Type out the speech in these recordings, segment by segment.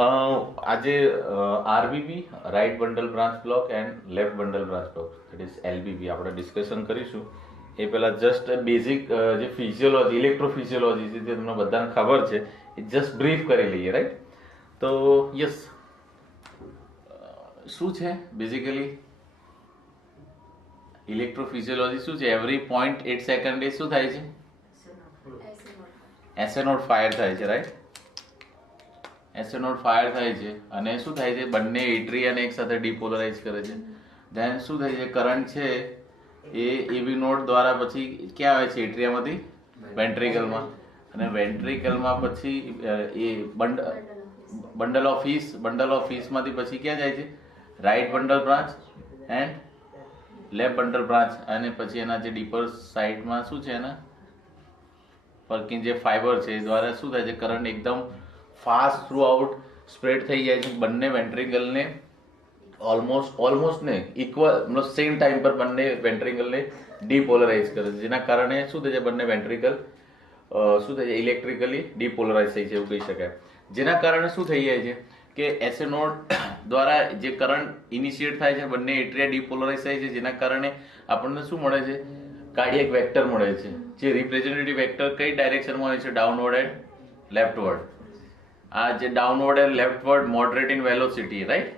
આજે RBB right bundle branch block and left bundle branch block that is LBB આપણે discussion કરીશું. એ પહેલાં જસ્ટ બેઝિક જે ફિઝિયોલોજી ઇલેક્ટ્રોફિઝિયોલોજી છે તે તમને બધાને ખબર છે, એ જસ્ટ બ્રીફ કરી લઈએ, રાઈટ? તો યસ, શું છે બેઝિકલી ઇલેક્ટ્રોફિઝિયોલોજી શું છે? એવરી 0.8 સેકન્ડે શું થાય છે? એસએ નોટ ફાયર થાય છે, રાઈટ? એસએ નોટ ફાયર થાય છે અને શું થાય છે? બંને એટ્રિયાને એક સાથે ડિપોલરાઇઝ કરે છે. ધેન શું થાય છે? કરંટ છે એ એવી નોડ દ્વારા પછી ક્યાં આવે છે? એટ્રિયામાંથી વેન્ટ્રિકલમાં, અને વેન્ટ્રિકલમાં પછી એ બંડલ ઓફ હીસમાંથી પછી ક્યાં જાય છે? Right bundle branch and left bundle branch. અને પછી એના જે ડીપર સાઇડમાં શું છે, એના પર્કિંગ જે ફાઈબર છે એ દ્વારા શું થાય છે? કરંટ એકદમ ફાસ્ટ થ્રુ આઉટ સ્પ્રેડ થઈ જાય છે. બંને વેન્ટ્રિકલને ઓલમોસ્ટ ને ઇક્વલ મતલબ સેમ ટાઈમ પર બંને વેન્ટ્રિકલને ડિપોલરાઇઝ કરે છે, જેના કારણે શું થાય છે? બંને વેન્ટ્રિકલ શું થાય છે? ઇલેક્ટ્રિકલી ડિપોલરાઇઝ થઈ છે એવું કહી શકાય. જેના કારણે શું થઈ જાય છે કે એસએ નોડ દ્વારા જે કરંટ ઇનિશિએટ થાય છે, બંને એટ્રિયા ડિપોલરાઇઝ થાય છે, જેના કારણે આપણને શું મળે છે? કાર્ડિયક વેક્ટર મળે છે, જે રિપ્રેઝેન્ટેટિવ વેક્ટર કઈ ડાયરેક્શનમાં હોય છે? Downward and leftward. આ જે downward and leftward moderate in velocity, right?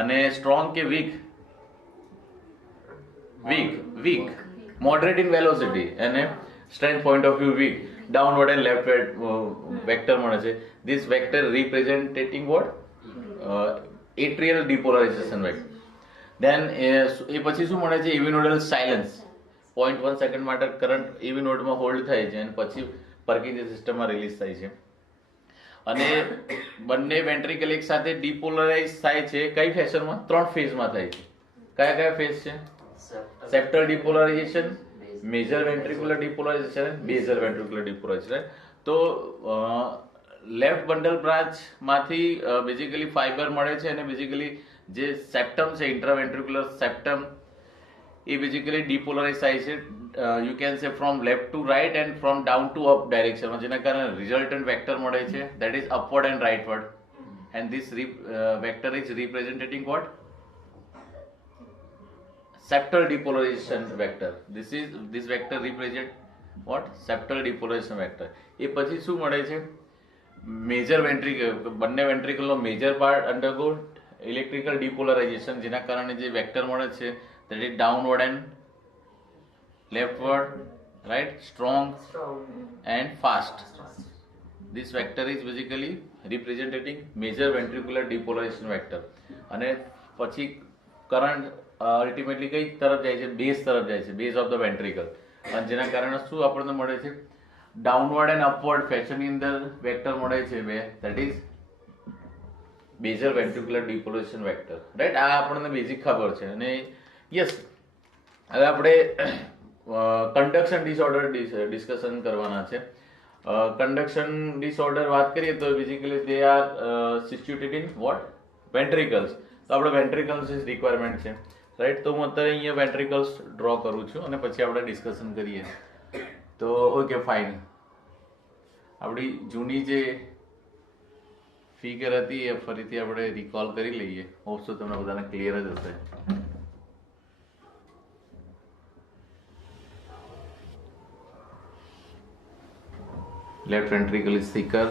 અને સ્ટ્રોંગ કે વીક મોડરેટ ઇન વેલોસિટી અને strength point of view weak, downward and leftward vector મળે છે. This vector representing what? Atrial depolarization vector. Then એ પછી શું મળે છે? AV nodal silence. 0.1 સેકન્ડ માટે કરંટ એવી નોડમાં હોલ્ડ થાય છે અને પછી પર્કિંગ સિસ્ટમમાં રિલીઝ થાય છે. અને બંને વેન્ટ્રિકલ એક સાથે ડિપોલરાઇઝ થાય છે કઈ ફેશનમાં? 3 ફેઝમાં થાય છે. કયા ફેઝ છે? સેપ્ટલ ડિપોલરાઇઝેશન, મેજર વેન્ટ્રિક્યુલર ડિપોલરાઇઝેશન અને બેઝલ વેન્ટ્રિક્યુલર ડિપોલરાઇઝેશન. તો લેફ્ટ બંડલ બ્રાન્ચ માંથી બેઝિકલી ફાઈબર મળે છે અને બેઝિકલી જે સેપ્ટમ છે, ઇન્ટ્રાવેન્ટ્રિક્યુલર સેપ્ટમ, એ બેઝિકલી ડિપોલરાઇઝ થાય છે. You can say from left to right and from down to up ડાયરેક્શનમાં, જેના કારણે રિઝલ્ટન્ટ વેક્ટર મળે છે, that is upward and rightward. And this vector is representing what? Septal depolarization vector. This vector represent what? Septal depolarization vector. એ પછી શું મળે છે? Major ventricle, બંને વેન્ટ્રિકલનો મેજર પાર્ટ અંડરગો ઇલેક્ટ્રિકલ ડિપોલરાઇઝેશન, જેના કારણે જે વેક્ટર મળે છે that is downward and leftward, right? Strong and fast. This vector is basically representing major ventricular depolarization vector. અને પછી કરંટ અલ્ટિમેટલી કઈ તરફ જાય છે? બેઝ તરફ જાય છે, બેઝ ઓફ ધ વેન્ટ્રિકલ. અને જેના કારણે શું આપણને મળે છે? ડાઉનવર્ડ એન્ડ અપવર્ડ ફેશનની અંદર વેક્ટર મળે છે બે, that is basal ventricular depolarization vector, right? આ આપણને બેઝિક ખબર છે. અને યસ, હવે આપણે કન્ડક્શન ડિસઓર્ડર ડિસ્કશન કરવાના છે. કન્ડક્શન ડિસઓર્ડર વાત કરીએ તો basically they are situated in vote? વેન્ટ્રિકલ્સ. તો આપણે વેન્ટ્રિકલ્સ રિક્વાયરમેન્ટ છે, રાઈટ? તો હું અત્યારે અહીંયા વેન્ટ્રિકલ્સ ડ્રો કરું છું અને પછી આપણે ડિસ્કશન કરીએ. તો ઓકે, ફાઇન. આપણી જૂની જે ફિગર હતી એ ફરીથી આપણે રિકોલ કરી લઈએ. હોપ સો તમને બધાને ક્લિયર જ હશે. Left ventricle is thicker,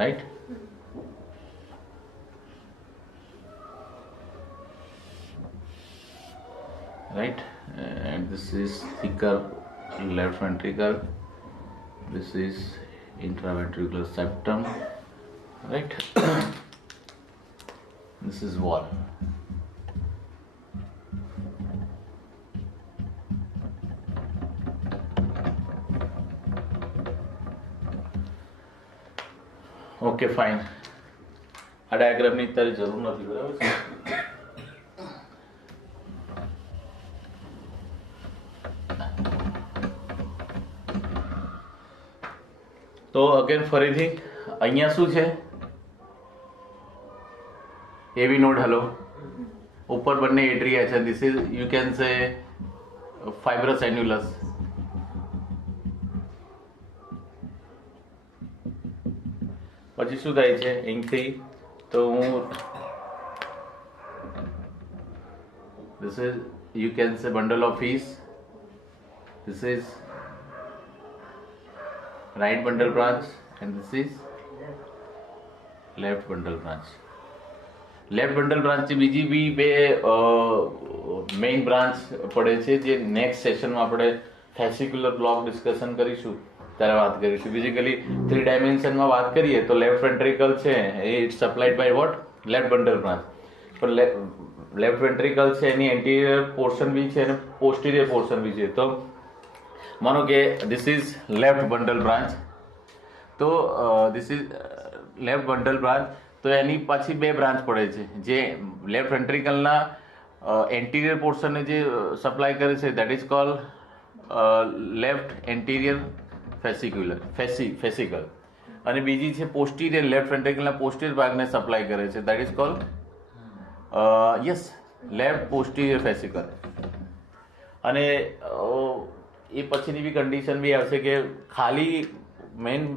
right? Right, and this is thicker left ventricle. This is intraventricular septum, right? This is wall. Okay, fine. આ ડાયાગ્રામની અત્યારે જરૂર નથી, બરાબર છે? તો અગેન ફરીથી અહીંયા શું છે? એવી નોડ. હલો, ઉપર બંને એટ્રિયા છે. ધીસ ઇઝ યુ કેન સે fibrous annulus. પછી શું થાય છે અહીંથી, તો હું this is, you can say, bundle of fees. This is right bundle branch and this is left bundle branch. Left bundle branch થી બીજી બી બે મેઇન બ્રાન્ચ પડે છે, જે નેક્સ્ટ સેશનમાં આપણે ફેસિક્યુલર બ્લોક ડિસ્કશન કરીશું ત્યારે વાત કરીશું. બેઝિકલી 3 ડાયમેન્શનમાં વાત કરીએ તો લેફ્ટ વેન્ટ્રિકલ છે એ it supplied by what, left bundle branch. પણ લેફ્ટ વેન્ટ્રિકલ છે એની એન્ટિરિયર પોર્શન બી છે અને પોસ્ટિરિયર પોર્શન બી છે. તો માનો કે this is left bundle branch, તો this is left bundle branch. તો એની પાછી બે બ્રાન્ચ પડે છે, જે લેફ્ટ વેન્ટ્રિકલના એન્ટિરિયર પોર્શનને જે સપ્લાય કરે છે that is call left anterior fascicle, અને બીજી છે પોસ્ટિરિયર, લેફ્ટ વેન્ટ્રિકલના પોસ્ટિરિયર ભાગને સપ્લાય કરે છે that is call left posterior fascicle. અને એ પછીની બી કન્ડિશન બી આવશે કે ખાલી મેઇન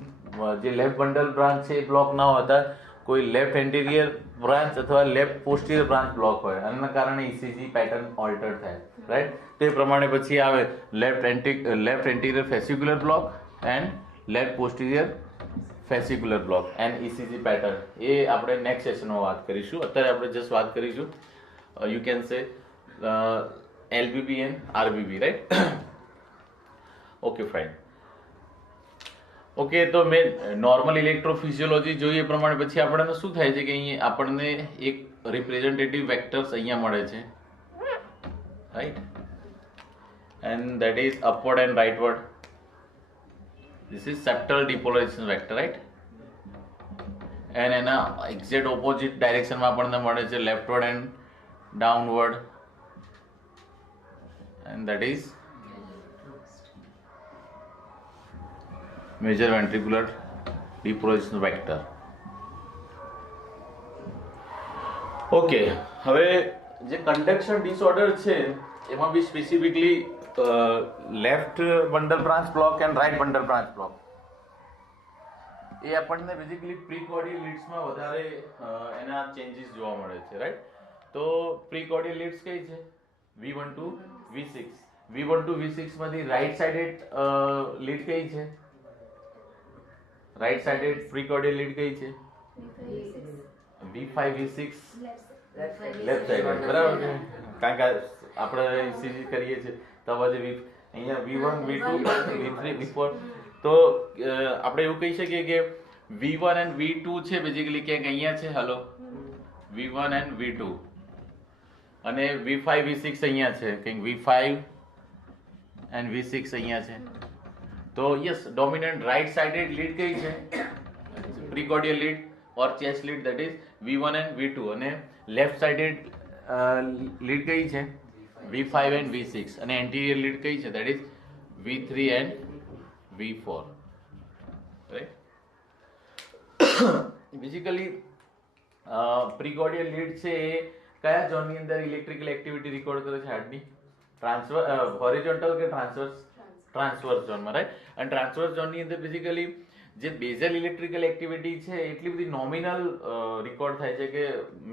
જે લેફ્ટ બંડલ બ્રાન્ચ છે એ બ્લોક ના હોતા, કોઈ લેફ્ટ એન્ટિરિયર બ્રાન્ચ અથવા લેફ્ટ પોસ્ટિરિયર બ્રાન્ચ બ્લોક હોય, આના કારણે ઇસીજી પેટર્ન ઓલ્ટર થાય, રાઈટ. તે પ્રમાણે પછી આવે left anterior fascicular block and left posterior fascicular block and ECG pattern. એ આપણે નેક્સ્ટ સેશનમાં વાત કરીશું. અત્યારે આપણે જસ્ટ વાત કરીશું you can say LBB and RBB, right. Okay fine. Okay, તો મેં નોર્મલ ઇલેક્ટ્રોફિઝિયોલોજી જોઈએ પ્રમાણે પછી આપણને શું થાય છે કે અહીંયા આપણને એક રિપ્રેઝેન્ટેટિવ વેક્ટર્સ અહીંયા મળે છે, right, and that is upward and rightward. This is septal depolarization vector, right. And એના એક્ઝેક્ટ ઓપોઝિટ ડાયરેક્શનમાં આપણને મળે છે leftward and downward, and that is major ventricular depolarization vector. Okay, હવે જે કન્ડક્શન ડિસઓર્ડર છે એમાં બી specifically left bundle branch block and right bundle branch block એ આપણને બેઝિકલી પ્રીકોર્ડિયલ લીડ્સમાં વધારે એના ચેન્જીસ જોવા મળે છે, રાઈટ. તો પ્રીકોર્ડિયલ લીડ્સ કઈ છે? V1 to V6. V1 to V6 માંથી રાઇટ સાઇડેડ લીડ કઈ છે? રાઇટ સાઇડેડ પ્રીકોર્ડિયલ લીડ કઈ છે? V5 V6 લેફ્ટ સાઇડેડ, બરાબર છે. કારણ કે આપણે ઇસીજી કરીએ છીએ તો પછી અહીંયા V1 V2 V3 V4, તો આપણે એવું કહી શકીએ કે V1 and V2 છે બેઝિકલી ક્યાંક અહીંયા છે, હલો, V1 and V2, અને V5 V6 અહીંયા છે, કંઈક V5 and V6 અહીંયા છે. તો yes, dominant right sided lead કઈ છે? Precordial lead or chest lead, that is V1 and V2, અને લેફ્ટ સાઇડેડ લીડ કઈ છે? V5 and V6, અને એન્ટિરિયર લીડ કઈ છે? That is V3 and V4, right. Basically precordial lead છે એ કયા ઝોનની અંદર ઇલેક્ટ્રિકલ એક્ટિવિટી રેકોર્ડ કરે છે હાર્ટની? હોરિઝોન્ટલ કે ટ્રાન્સવર્સ ઝોનમાં, રાઈટ. અને ટ્રાન્સવર્સ ઝોનની અંદર બેઝિકલી જે બેઝલ ઇલેક્ટ્રિકલ એક્ટિવિટી છે એટલી બધી નોમિનલ રેકોર્ડ થાય છે કે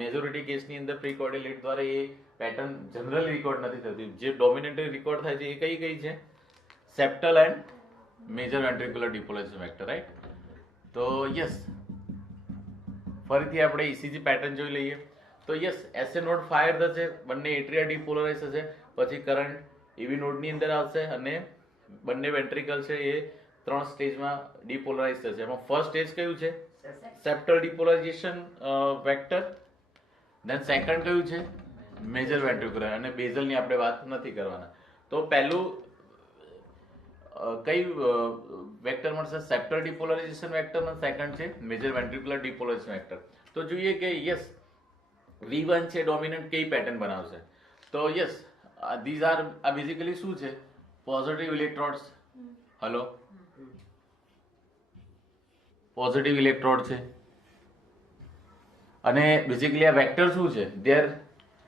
મેજોરિટી કેસની અંદર પ્રીકોર્ડિયલ લીડ દ્વારા એ પેટર્ન જનરલી રેકોર્ડ નથી થતી. જે ડોમિનેટરી રેકોર્ડ થાય છે એ કઈ છે? Septal and major ventricular depolarization vector, right. તો યસ, ફરીથી આપણે ઇસીજી પેટર્ન જોઈ લઈએ. તો યસ, એસએ નોડ ફાયર થશે, બંને એટ્રિયા ડિપોલરાઇઝ થશે, પછી કરંટ એવી નોડની અંદર આવશે અને બંને વેન્ટ્રિકલ છે એ 3 સ્ટેજમાં ડિપોલરાઇઝ થશે. એમાં ફર્સ્ટ સ્ટેજ કયું છે? સેપ્ટલ ડિપોલરાઇઝેશન વેક્ટર. દેન સેકન્ડ કયું છે? મેજર વેન્ટ્રિક્યુલર, અને બેઝલની આપણે વાત નથી કરવાના. તો પહેલું કઈ વેક્ટર મળશે? સેપ્ટલ ડિપોલરાઇઝેશન વેક્ટર, અને સેકન્ડ છે મેજર વેન્ટ્રિક્યુલર ડિપોલરાઇઝેશન વેક્ટર. તો જોઈએ કે યસ, V1 છે ડોમિનન્ટ કઈ પેટર્ન બનાવશે? તો યસ, ધીઝ આર બેઝિકલી શું છે? Positive electrodes, hello, positive electrode છે. અને બેઝિકલી આ વેક્ટર શું છે? They are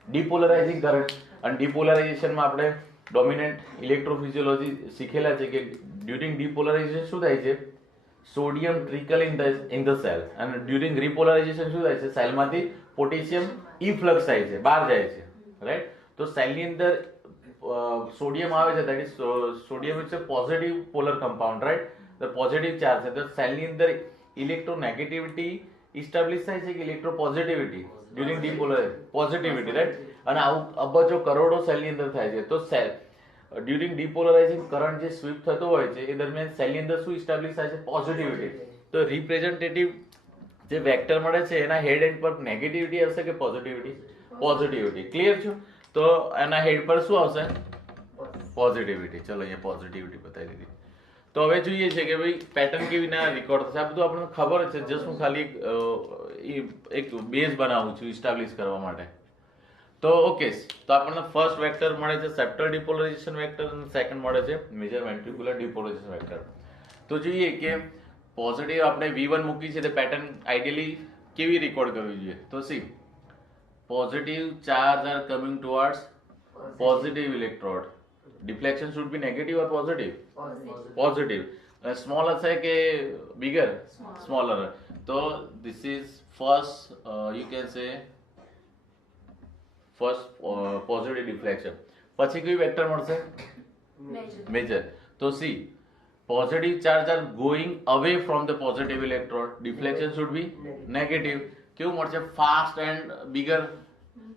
depolarizing current. અને ડિપોલરાઇઝેશનમાં આપણે ડોમિનન્ટ ઇલેક્ટ્રોફિઝિયોલોજી શીખેલા છે કે ડ્યુરિંગ ડિપોલરાઇઝેશન શું થાય છે? Sodium trickle in the cell, અને ડ્યુરિંગ રિપોલરાઇઝેશન શું થાય છે, સેલમાંથી પોટેશિયમ ઇફ્લક્સ થાય છે, બહાર જાય છે, રાઈટ. તો સેલની અંદર સોડિયમ આવે છે, that is sodium is a positive polar compound, right. તો પોઝિટિવ ચાર્જ છે, તો સેલની અંદર ઇલેક્ટ્રોનેગેટિવિટી ઇસ્ટાબ્લિશ થાય છે કે electro positivity during depolar positivity, right. અને આવું અબજો કરોડો સેલની અંદર થાય છે. તો સેલ ડ્યુરિંગ ડિપોલરાઇઝિંગ કરંટ જે સ્વીપ થતો હોય છે એ દરમિયાન સેલની અંદર શું ઇસ્ટાબ્લિશ થાય છે, પોઝિટિવિટી. તો રિપ્રેઝેન્ટેટિવ જે વેક્ટર મળે છે એના હેડ એન્ડ પર નેગેટિવિટી આવશે કે પોઝિટિવિટી, પોઝિટિવિટી. ક્લિયર છો? તો એના હેડ પર શું આવશે, પોઝિટિવિટી. ચલો અહીંયા પોઝિટિવિટી બતાવી દીધી. તો હવે જોઈએ છે કે ભાઈ પેટર્ન કેવી ના રેકોર્ડ થશે, આ બધું આપણને ખબર છે. જસ્ટ હું ખાલી એક બેઝ બનાવું છું ઇસ્ટાબ્લિશ કરવા માટે. તો ઓકે, તો આપણને ફર્સ્ટ વેક્ટર મળે છે સેપ્ટલ ડિપોલરાઇઝેશન વેક્ટર, અને સેકન્ડ મળે છે મેજર વેન્ટ્રિક્યુલર ડિપોલરાઇઝેશન વેક્ટર. તો જોઈએ કે પોઝિટિવ આપણે V1 મૂકી છે, તે પેટર્ન આઈડિયલી કેવી રેકોર્ડ કરવી જોઈએ. તો C positive charge R coming towards positive electrode, deflection should be negative or positive, positive. Small હશે કે bigger, smaller. તો this is first you can say first positive deflection. પછી કયું વેક્ટર મળશે, મેજર. તો C positive charge are going away from the positive electrode, deflection should be negative. કેવું મળશે, fast and bigger.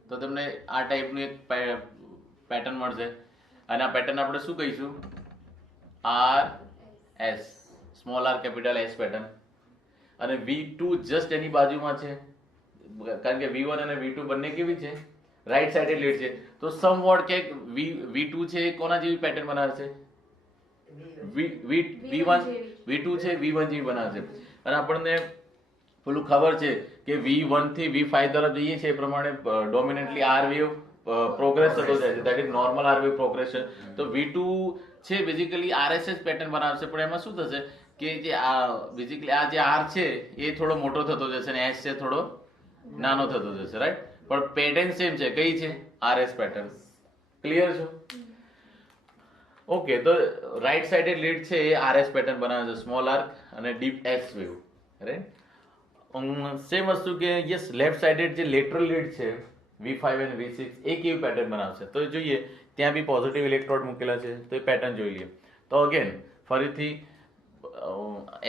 તો તમને આ ટાઈપનું એક પેટર્ન મળશે, અને આ પેટર્ન આપણે શું કહીશું, RS, small r capital S pattern. અને V2 જસ્ટ એની બાજુમાં છે, કારણ કે V1 અને V2 બંને કેવી છે, રાઈટ સાઇડે લીડ છે. તો સમવોટ કે V2 છે એ કોના જેવી પેટર્ન બનાવે છે, V1, V2 છે V1 જેવી બનાવે છે. અને આપણને પેલું ખબર છે કે V1 થી V5 તરફ જઈએ છીએ એ પ્રમાણે ડોમિનેન્ટલી R વેવ પ્રોગ્રેસ થતો જાય છે, that is normal R wave progression. તો V2 છે બેઝિકલી RSS પેટર્ન બનાવશે, પણ એમાં શું થશે કે જે આ બેઝિકલી આ જે R છે એ થોડો મોટો થતો જશે અને S છે થોડો નાનો થતો જશે, રાઈટ. પણ પેટર્ન સેમ છે, કઈ છે, RS પેટર્ન. ક્લિયર છો? ઓકે, તો રાઈટ સાઇડે લીડ છે એ RS પેટર્ન બનાવે છે, સ્મોલ આર્ક અને deep S wave, right. Same વસ્તુ કે યસ, લેફ્ટ સાઇડેડ જે લેટરલ લીડ છે V5 અને V6 એ કેવી પેટર્ન બનાવશે. તો જોઈએ ત્યાં બી પોઝિટિવ ઇલેક્ટ્રોડ મૂકેલા છે, તો એ પેટર્ન જોઈ લઈએ. તો અગેન ફરીથી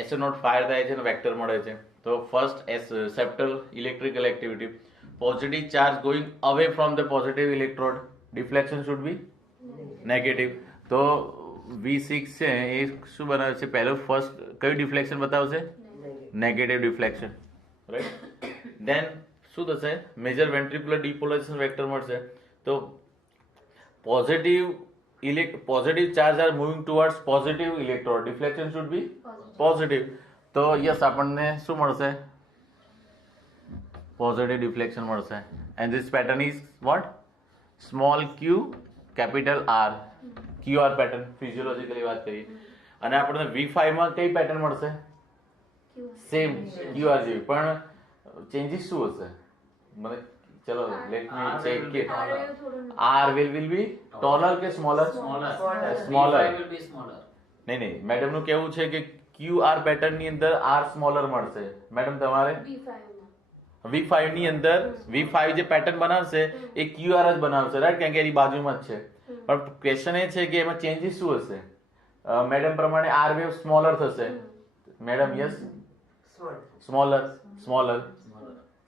SO નોટ ફાયર થાય છે અને વેક્ટર મળે છે. તો first septal electrical activity, positive charge going away from the positive electrode, deflection should be negative. તો V6 છે એ શું બનાવે છે, પહેલું ફર્સ્ટ કયું ડિફ્લેક્શન બતાવશે, નેગેટિવ ડિફ્લેક્શન, રાઈટ. ધેન શું થશે, મેજર વેન્ટ્રિક્યુલર ડિપોલરાઇઝેશન વેક્ટર મળશે. તો positive charge are moving towards positive electrode, deflection should be positive. તો યસ, આપણને શું મળશે, પોઝિટિવ ડિફ્લેક્શન મળશે. And this pattern is what, small q capital R, QR pattern physiologically વાત કરીએ. અને આપણને V5 માં કઈ પેટર્ન મળશે, સેમ QR જેવી, પણ ચેન્જીસ શું હશે, મને ચલો લેટ મી ચેક કે R will be taller કે smaller, smaller will be smaller. નહીં, મેડમ નું કેવું છે કે QR પેટર્ન ની અંદર R સ્મોલર મળશે. મેડમ તમારે V5 ની અંદર V5 જે પેટર્ન બનાવશે એ QR જ બનાવશે, રાઈટ, કારણ કે એની બાજુમાં જ છે. પણ ક્વેશ્ચન એ છે કે એમાં ચેન્જીસ શું હશે. મેડમ પ્રમાણે R વેવ સ્મોલર થશે. Madam yes, smaller, smaller,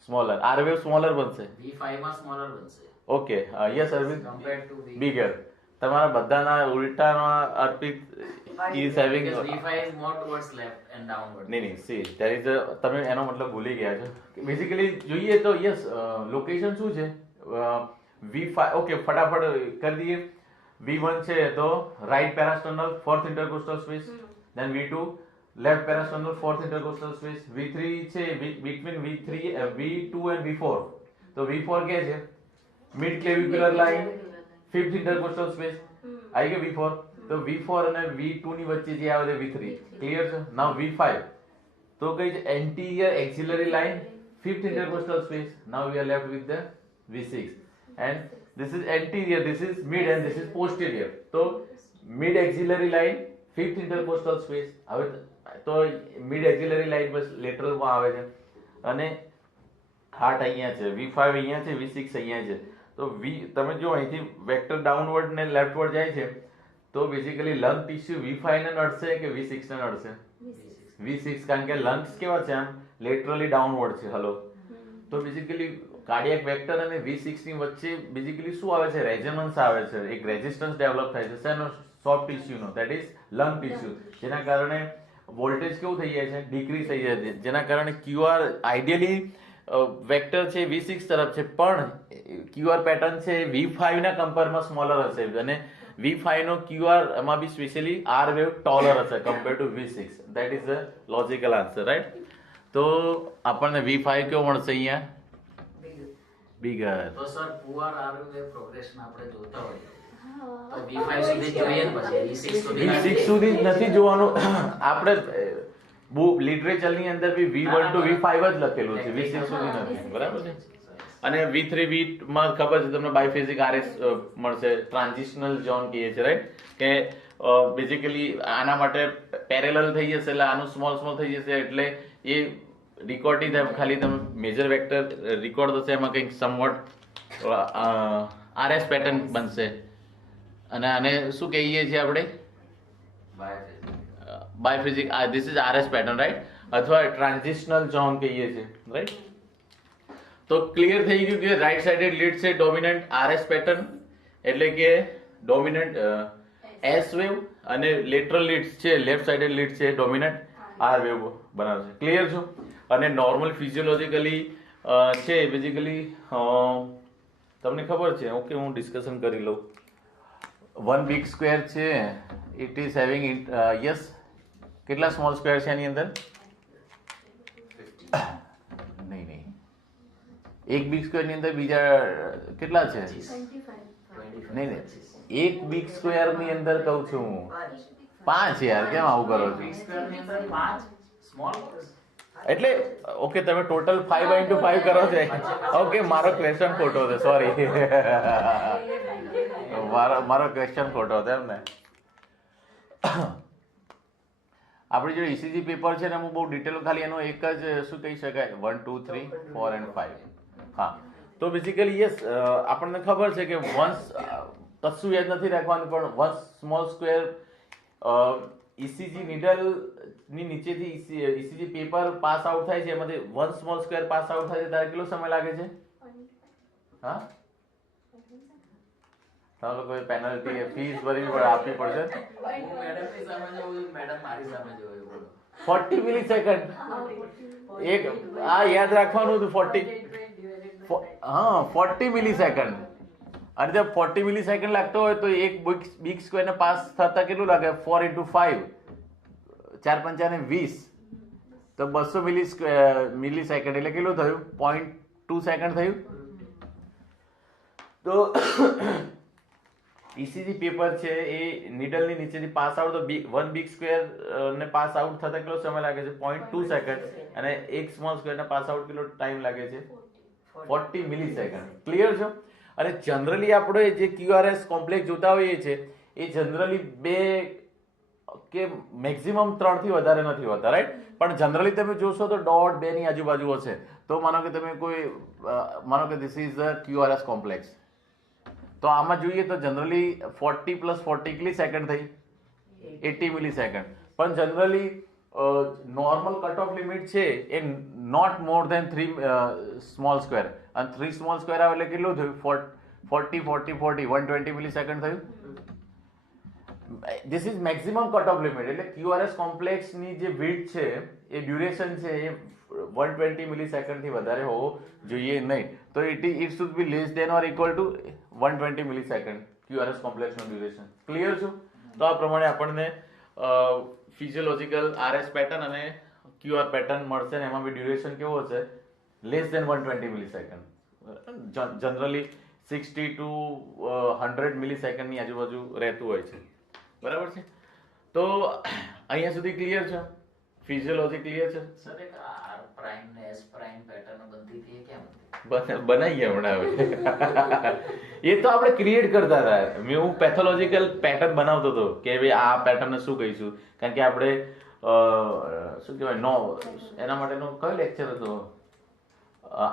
smaller, R wave smaller બનશે, V5 માં સ્મોલર બનશે. Okay, yes Arvind, compared to bigger. તમારા બધાના ઉલટામાં Arpit is having because V5 is more towards left and downward. નહીં, સી there is a, તમે એનો મતલબ ભૂલી ગયા છો. બેઝિકલી જોઈએ તો યસ, લોકેશન શું છે, V5. ઓકે, ફટાફટ કરી દઈએ. V1 છે તો right parasternal fourth intercostal space, then V2 left parasternal fourth intercostal space, V3 છે between V2 and V4. તો V4 કે છે mid ક્લેવિક્યુલર line, fifth intercostal space આવી ગયો V4. તો V4 અને V2 ની વચ્ચે જે આવે છે V3. ક્લિયર છે? નાઉ V5 તો કઈ છે, anterior axillary line, fifth intercostal space. Now we are left with the V6 and this is anterior, this is mid and this is posterior. તો mid axillary line, fifth intercostal space. હવે તો mid એક્ઝિલરી line બસ લેટરલમાં આવે છે અને heart અહીંયા છે, V5 અહીંયા છે, V6 અહીંયા છે. તો તમે જો અહીંથી વેક્ટર ડાઉનવર્ડ ને લેફ્ટવર્ડ જાય છે તો બેઝિકલી લંગ ટિશ્યુ V5 ને નડશે કે V6 ને નડશે? V6, કારણ કે લંગ્સ કેવા છે આમ લેટરલી ડાઉનવર્ડ છે. હલો, તો બેઝિકલી કાર્ડિયાક વેક્ટર અને V6 ની વચ્ચે બેઝિકલી શું આવે છે? રેઝોનન્સ આવે છે, એક રેઝિસ્ટન્સ ડેવલપ થાય છે. શેનો? સોફ્ટ ટિશ્યુનો, ધેટ ઇઝ લંગ ટિશ્યુ. જેના કારણે વોલ્ટેજ કેવું થઈ જાય છે? ડિક્રીઝ થઈ જાય છે. જેના કારણે QR આઈડિયલી વેક્ટર છે V6 તરફ છે, પણ QR પેટર્ન છે V5 ના કમ્પેરમાં સ્મોલર હશે અને V5 નો QR એમાં બી સ્પેશિયલી R વેવ ટોલર હશે compare to V6. That is the logical answer, right? તો આપણને V5 કેવો મળશે અહીંયા? બિગર. તો સર પુઅર આરવે પ્રોગ્રેશન આપણે જોતા હોઈએ તો V5 સુધી જોઈએ જ પછી V6 સુધી V6 સુધી જ નથી જોવાનું. આપણે બુક લિટરેચરની અંદર બી V1 to V5 જ લખેલું છે, V6 સુધી નથી. બરાબર છે? અને V3 માં ખબર છે તમને બાયફેઝિક RS મળશે, ટ્રાન્ઝિશનલ ઝોન કહીએ છીએ, રાઈટ? કે બેઝિકલી આના માટે પેરેલલ થઈ જશે એટલે આનું સ્મોલ સ્મોલ થઈ જશે એટલે એ રેકોર્ડ નહીં થાય, ખાલી તમે મેજર વેક્ટર રેકોર્ડ થશે, એમાં કંઈક સમવટ RS પેટર્ન બનશે અને આને શું કહીએ છીએ આપણે? બાયફેઝિક. This is RS pattern, right? અથવા ટ્રાન્ઝિશનલ ઝોન કહીએ છીએ, રાઈટ? તો ક્લિયર થઈ ગયું કે રાઈટ સાઇડેડ લીડ છે ડોમિનન્ટ RS પેટર્ન એટલે કે ડોમિનન્ટ S વેવ અને લેટરલ લીડ્સ છે લેફ્ટ સાઇડેડ લીડ છે ડોમિનન્ટ R વેવ બનાવશે. ક્લિયર છો? અને નોર્મલ ફિઝિયોલોજીકલી છે બેઝિકલી તમને ખબર છે. ઓકે, હું ડિસ્કશન કરી લઉં. 1 બિગ સ્ક્વેર છે, ઇટ ઇઝ હેવિંગ યસ કેટલા સ્મોલ સ્ક્વેર છે એની અંદર? નહીં, એક બિગ સ્ક્વેર ની અંદર બીજા કેટલા છે? નહીં, એક બિગ સ્ક્વેર ની અંદર કહું છું હું 5. યાર, કેમ આવું કરો છો? એટલે ઓકે, તમે ટોટલ 5/5 કરો છો. ઓકે, મારો ક્વેશ્ચન ખોટો હતો, સોરી. મારો ક્વેશ્ચન ખોટો હતો એમ ને. આપણી જો ECG પેપર છે ને, હું બહુ ડિટેલ ખાલી એનો એક જ શું કહી શકાય 1 2 3 4 and 5. હા, તો બેઝિકલી યસ, આપણને ખબર છે કે વન્સ કશું યાદ નથી રાખવાનું, પણ once small square ECG needle ની નીચેથી ECG પેપર પાસ આઉટ થાય છે, એમાંથી one small square pass out થાય છે, ત્યારે કેટલો સમય લાગે છે? હા, તમે લોકોએ પેનલ્ટી ફીસ ભરવી પડે, આપવી પડશે. 40 મિલીસેકન્ડ. એક આ યાદ રાખવાનું હતું, 40 મિલીસેકન્ડ. અને જો 40 મિલીસેકન્ડ લાગતો હોય તો એક બિગ સ્ક્વેર ને પાસ થતા કેટલું લાગે? 4 into 5, 4 5 ને 20, તો 200 મિલીસેકન્ડ એટલે કેટલું થયું? 0.2 સેકન્ડ થયું. તો ECG પેપર છે એ નીડલની નીચેથી પાસ આઉટ, તો 1 બિગ સ્ક્વેર ને પાસ આઉટ થતા કેટલો સમય લાગે છે? 0.2 સેકન્ડ. અને એક સ્મોલ સ્ક્વેર ને પાસ આઉટ કેટલો ટાઈમ લાગે છે? 40 મિલીસેકન્ડ. ક્લિયર છે? અને જનરલી આપણે જે QRS કોમ્પ્લેક્સ જોતા હોઈએ છીએ એ જનરલી 2 કે મેક્સિમમ 3 થી વધારે નથી હોતા, રાઈટ? પણ જનરલી તમે જોશો તો 1.5 ની આજુબાજુ હશે. તો માનો કે તમે માનો કે this is the QRS complex, તો આમાં જોઈએ તો જનરલી 40 + 40 કેટલી સેકન્ડ થઈ? 80 મિલીસેકન્ડ. પણ generally normal cut off limit છે એ not more than 3 small square, અને 3 સ્મોલ સ્ક્વેર આવે એટલે કેટલું થયું? 40 120 મિલીસેકન્ડ થયું. This is maximum cut off limit. એટલે QRS કોમ્પ્લેક્સ ની જે વિડ્થ છે એ ડ્યુરેશન છે એ 120 મિલીસેકન્ડ થી વધારે હોવો જોઈએ નહીં. તો it should be less than or equal to 120 millisecond QRS complex નું ડ્યુરેશન. ક્લિયર છો? તો આ પ્રમાણે આપણને ફિઝિયોલોજીકલ RS પેટર્ન અને QR પેટર્ન મળશે, ને એમાં બી ડ્યુરેશન કેવો હશે? Less than 120 millisecond. Generally 60 to 100 millisecond ની આજુબાજુ રહેતું હોય છે. બરાબર છે? તો અહીંયા સુધી ક્લિયર છે? ફિઝિયોલોજી ક્લિયર છે? સર, એક R પ્રાઇમ ને S પ્રાઇમ પેટર્ન બનતી હતી, એ કેમ હતી? બનાવીએ હમણાં. એ તો આપણે ક્રિએટ કરતા હતા. હું પેથોલોજીકલ પેટર્ન બનાવતો હતો કે ભાઈ આ પેટર્નને શું કહીશું, કારણ કે આપણે શું કહેવાય નો એના માટેનો કયો લેક્ચર હતો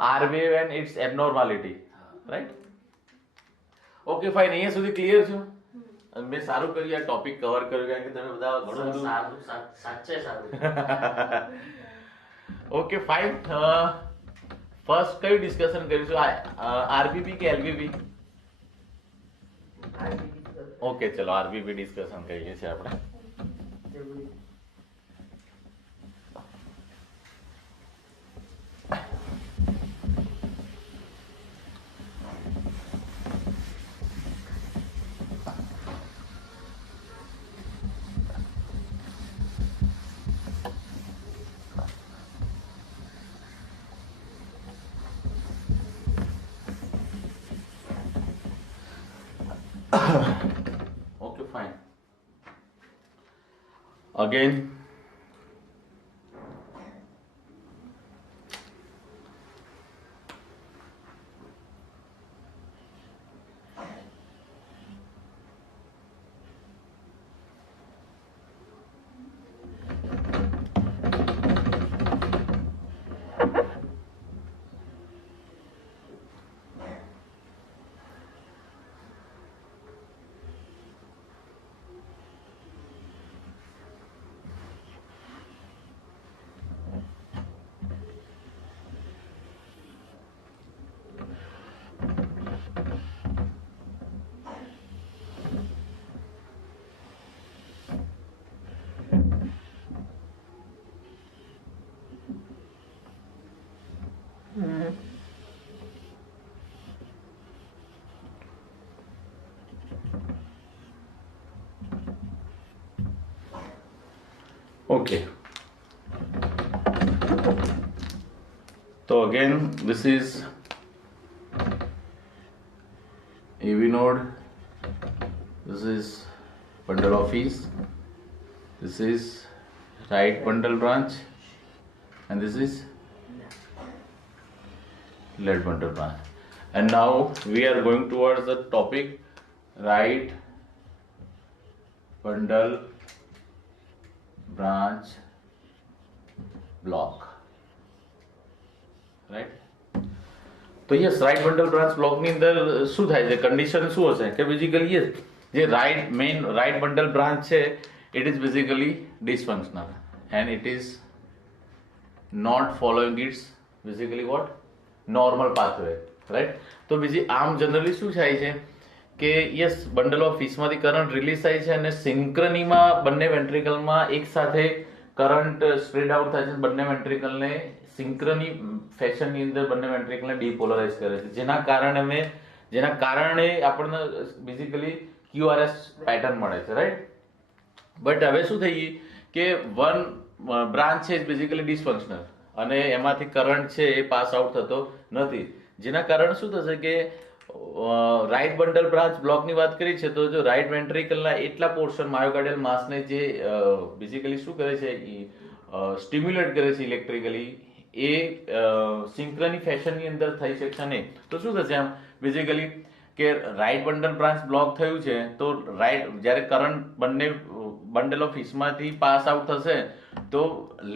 R wave and its abnormality right. Okay fine, અહીંયા સુધી ક્લિયર છો? મેં સારું કર્યું આ ટોપિક કવર કર્યું કારણ કે તમે બધા ઘણું બધું સારું સાચે સારું. Okay fine. ફર્સ્ટ કયું ડિસ્કશન કરીશું, આરબીપી કે એલબીપી? ઓકે ચલો આરબીપી ડિસ્કશન કરીએ છીએ આપણે. Okay, fine. Again, okay. So again, this is AV node. This is bundle office. This is right bundle branch, and this is left bundle branch. And now we are going towards the topic right bundle branch block, right? તો yes right bundle branch બ્લોકની અંદર શું થાય છે, condition શું હશે કે basically yes જે મેઇન રાઈટ બંડલ બ્રાન્ચ છે it is basically dysfunctional and it is not following its basically what normal pathway, right. તો બીજી આમ જનરલી શું થાય છે કે યસ બંડલ ઓફ ફિશમાંથી કરંટ રિલીઝ થાય છે અને સિંક્રનીમાં બંને વેન્ટ્રિકલમાં એક સાથે કરંટ સ્પ્રેડ આઉટ થાય છે, બંને વેન્ટ્રિકલને સિંક્રની ફેશનની અંદર બંને વેન્ટ્રિકલને ડીપોલરાઇઝ કરે છે, જેના કારણે આપણને બેઝિકલી QRS પેટર્ન મળે છે, રાઈટ. બટ હવે શું થઈ ગયું કે વન બ્રાન્ચ છે બેઝિકલી ડિસફંક્શનલ અને એમાંથી કરંટ છે એ પાસ આઉટ થતો નથી, જેના કારણે શું થશે કે રાઈટ બંડલ બ્રાન્ચ બ્લોકની વાત કરી છે તો જો રાઈટ વેન્ટ્રિકલના એટલા પોર્શન માયોકાર્ડિયલ માસને જે બેઝિકલી શું કરે છે સ્ટિમ્યુલેટ કરે છે ઇલેક્ટ્રિકલી એ સિંક્રની ફેશનની અંદર થઈ શકશે નહીં. તો શું થશે આમ બેઝિકલી કે રાઈટ બંડલ બ્રાન્ચ બ્લોક થયું છે તો રાઈટ જ્યારે કરંટ બંને બંડલ ઓફ ફિશમાંથી પાસ આઉટ થશે તો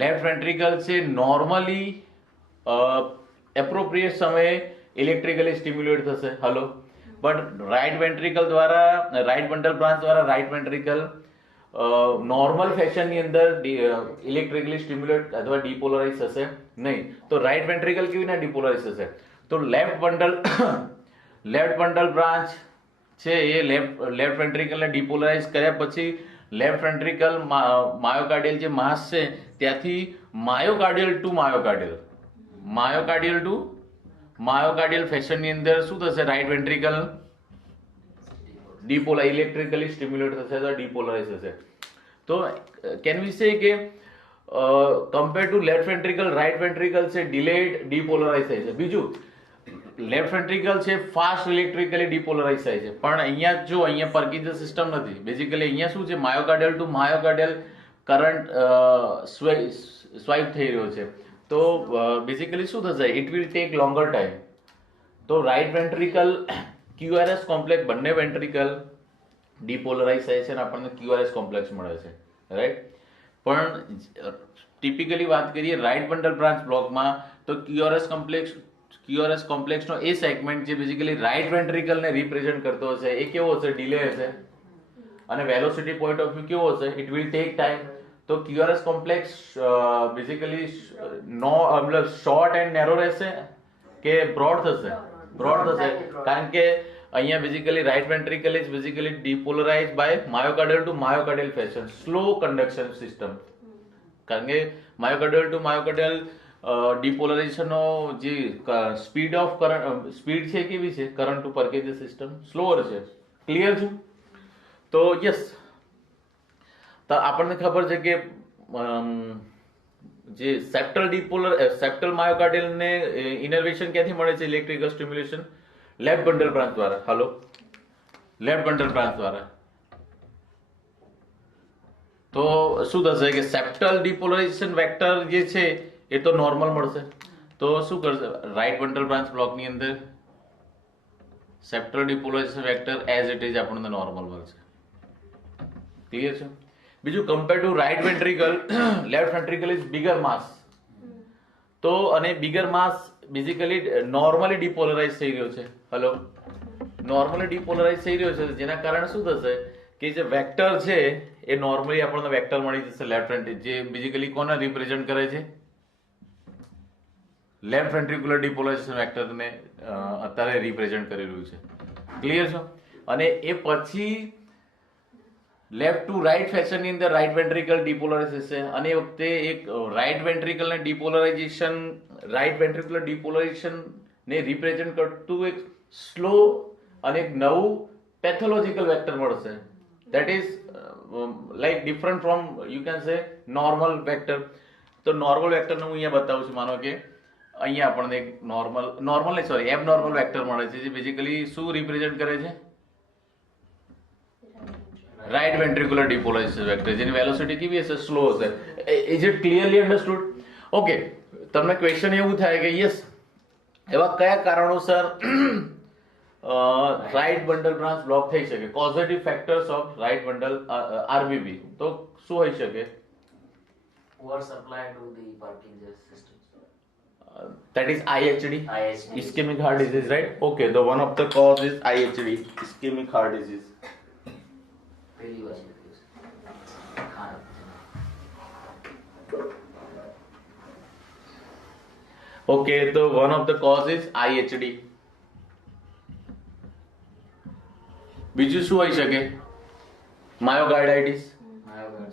લેફ્ટ વેન્ટ્રિકલ છે નોર્મલી એપ્રોપ્રિએટ સમયે ઇલેક્ટ્રિકલી સ્ટિમ્યુલેટ થશે, હલો. બટ રાઈટ વેન્ટ્રિકલ દ્વારા રાઈટ બંડલ બ્રાન્ચ દ્વારા રાઈટ વેન્ટ્રિકલ નોર્મલ ફેશનની અંદર ઇલેક્ટ્રિકલી સ્ટિમ્યુલેટ અથવા ડીપોલરાઇઝ થશે નહીં. તો રાઈટ વેન્ટ્રિકલ કેવી રીતે ડીપોલરાઇઝ થશે, તો લેફ્ટ બંડલ બ્રાન્ચ છે એ લેફ્ટ વેન્ટ્રિકલને ડીપોલરાઇઝ કર્યા પછી લેફ્ટ વેન્ટ્રિકલ માયોકાર્ડિયલ જે માસ છે ત્યાંથી માયોકાર્ડિયલ ટુ માયોકાર્ડિયલ ફેશનની અંદર શું થશે રાઈટ વેન્ટ્રિકલ ઇલેક્ટ્રિકલી સ્ટિમ્યુલેટ થશે અથવા ડીપોલરાઇઝ થશે. તો કેન વી સે કે compare to left ventricle right ventricle છે ડિલેડ ડીપોલરાઇઝ થાય છે. બીજું લેફ્ટ વેન્ટ્રિકલ છે ફાસ્ટ ઇલેક્ટ્રિકલી ડીપોલરાઇઝ થાય છે, પણ અહીંયા પરકીન્સન સિસ્ટમ નથી. બેઝિકલી અહીંયા શું છે માયોકાર્ડિયલ ટુ માયોકાર્ડિયલ કરંટ સ્વાઇપ થઈ રહ્યો છે. તો બેઝિકલી શું થશે it will tech longer time. તો રાઈટ વેન્ટ્રિકલ QRS કોમ્પ્લેક્સ બંને વેન્ટ્રિકલ ડીપોલરાઇઝ થાય છે અને આપણને QRS કોમ્પ્લેક્સ મળે છે, રાઈટ. પણ ટિપિકલી વાત કરીએ રાઇટ બંડલ બ્રાન્ચ બ્લોકમાં તો ક્યુઆરએસ કોમ્પ્લેક્સનો એ સેગમેન્ટ જે બેઝિકલી રાઇટ વેન્ટ્રિકલને રિપ્રેઝન્ટ કરતો હશે એ કેવો હશે, ડિલે હશે, અને વેલોસિટી પોઈન્ટ ઓફ વ્યૂ કેવો હશે, ઇટ વિલ ટેક ટાઈમ. તો ક્યુઆરએસ કોમ્પ્લેક્સ બેઝિકલી મતલબ શોર્ટ એન્ડ નેરો રહેશે કે બ્રોડ થશે? બ્રોડ થશે, કારણ કે અહીંયા basically right ventricle is basically depolarize by myocardial to myocardial fashion, slow conduction system. કારણ કે માયોકાર્ડિયલ ટુ માયોકાર્ડિયલ ડિપોલરાઇઝેશનનો જે સ્પીડ ઓફ કરંટ સ્પીડ છે કેવી છે, કરંટ ટુ પરકેજ સિસ્ટમ સ્લોઅર છે. ક્લિયર છે? તો યસ, તો આપણને ખબર છે કે જે સેપ્ટલ માયોકાર્ડિયલ ને ઇનર્વેશન ક્યાંથી મળે છે? Electrical stimulation left bundle branch દ્વારા. હાલો, લેફ્ટ બંડલ બ્રાન્ચ દ્વારા. તો શું થશે કે સેપ્ટલ ડિપોલરાઇઝેશન વેક્ટર જે છે એ તો નોર્મલ મળશે. તો શું કરશે રાઇટ બંડલ બ્રાન્ચ બ્લોકની અંદર? Septal depolarization vector as it is આપણને નોર્મલ મળશે. ક્લિયર છે? બીજું, compare to right ventricle, left ventricle is bigger mass. તો અને bigger mass basically normally depolarize થઈ રહ્યો છે. હલો, નોર્મલી ડિપોલરાઇઝ થઈ રહ્યો છે, જેના કારણે શું થશે કે જે વેક્ટર છે એ નોર્મલી આપણને વેક્ટર મળી જશે લેફ્ટ વેન્ટ્રિકલ, જે બેઝિકલી કોને રિપ્રેઝન્ટ કરે છે? લેફ્ટ વેન્ટ્રિક્યુલર ડિપોલરાઇઝેશન વેક્ટરને અત્યારે રિપ્રેઝન્ટ કરી રહ્યું છે. ક્લિયર છે? અને એ પછી લેફ્ટ ટુ રાઇટ ફેશનની અંદર રાઇટ વેન્ટ્રિકલ ડિપોલરાઇઝ થશે, અને એ વખતે એક રાઇટ વેન્ટ્રિકલને રાઇટ વેન્ટ્રિક્યુલર ડિપોલરાઇઝેશન ને રિપ્રેઝન્ટ કરતું એક સ્લો અને એક નવું પેથોલોજીકલ વેક્ટર મળશે. That is like different from you can સે નોર્મલ વેક્ટર. તો નોર્મલ વેક્ટરને હું અહીંયા બતાવું છું. માનો કે અહીંયા આપણને એક એબનોર્મલ વેક્ટર મળે છે, જે બેઝિકલી શું રિપ્રેઝન્ટ કરે છે? રાઇટ વેન્ટ્રિક્યુલર ડિપોલરાઇઝેશન વેક્ટર, જેની વેલોસિટી કેવી હશે? સ્લો હશે. Is it clearly understood? Okay, તમને ક્વેશ્ચન એવું થાય કે યસ, એવા કયા કારણોસર રાઇટ બંડલ બ્રાન્ચ બ્લોક થઈ શકે? કોઝેટિવ ફેક્ટર્સ ઓફ રાઇટ બંડલ આરબીબી. તો શું હોઈ શકે? Poor supply to the Parkinson's system. That is IHD, IHD. ischemic heart disease, right? Okay, the one of the cause is IHD, ischemic heart disease. પહેલી વસ્તુ ખાંડ. Okay, so one of the cause is IHD. બીજું શું હોઈ શકે? માયોકાર્ડાઇટિસ.